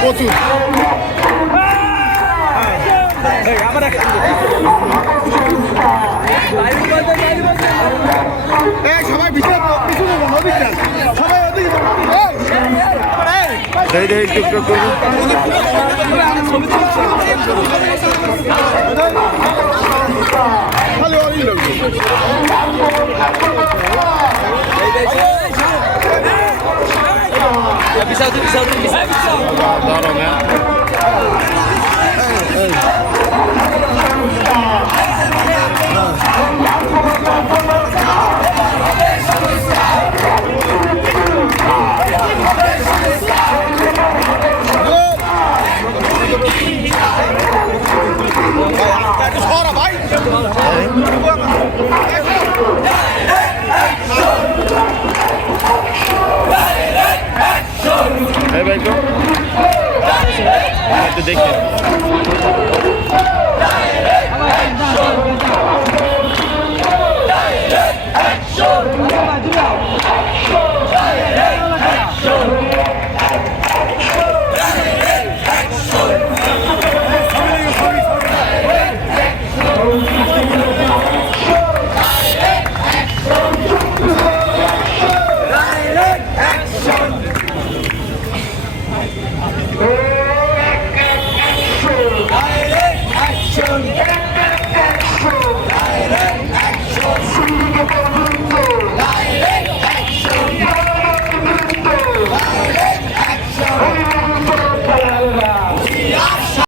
প্রচুর সবাই ভিতরে পিছনে বলো, ওদিকটা। সবাই ওদিকে। এই, দেই দেই টুকটুক করব খালি ওরই লাগবে। ধরো ম্যাম একটু সরা ভাই। তো একটু দেখি।